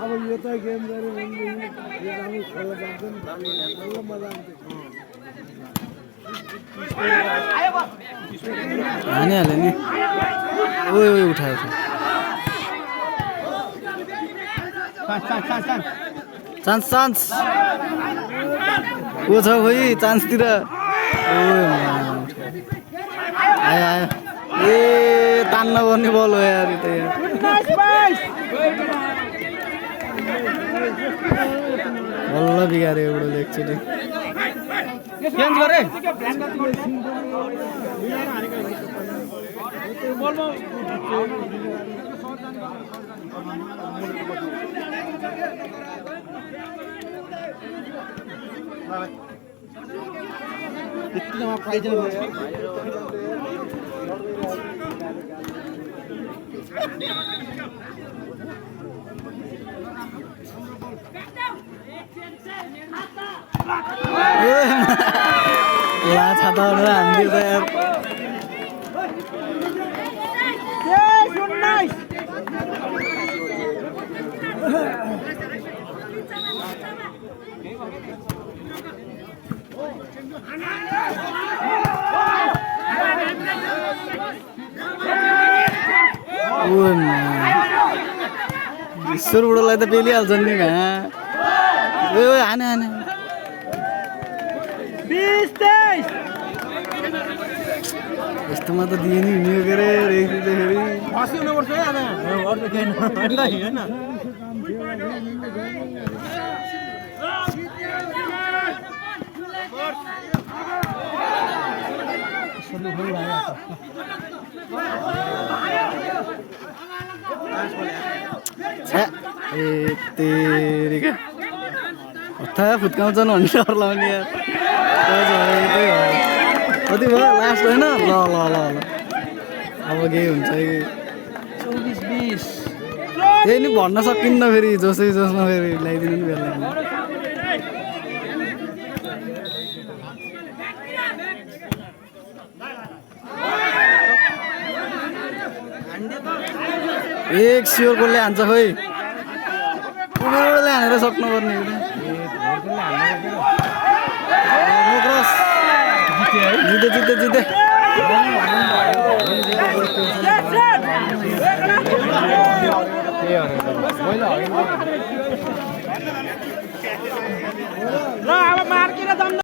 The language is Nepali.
अब यो त गेम गऱ्यो भने यो राम्रो खेल्न जान्छ नि बल्ल मजा आउँछ हानिहाल्यो नि ओ उठायो चान्स चान्स को छ खोइ चान्सतिर आयो आयो ए तान्न पर्ने बल हो यार त यार बल्ल बिगाऱ्यो एउटोले एकचोटि चेन्ज गरे ला छाता हान्दियो त यार ईश्वर बुढोलाई त पेलिहाल्छन् नि कहाँ हाने हाने यस्तोमा त दिए नि हुने के अरे तेरिका हत्ता फुत्काउँछन् भन्ने डर लाउने यार कति भयो लास्ट होइन ल ल ल ल अब के हुन्छ कि 24-20 त्यही नि भन्न सकिन्न फेरि जसै जसमा फेरि ल्याइदिनु नि बेला एक स्योर गोलले हान्छ खोइ उनीहरूले हानेर सक्नुपर्ने जिते जिते जिते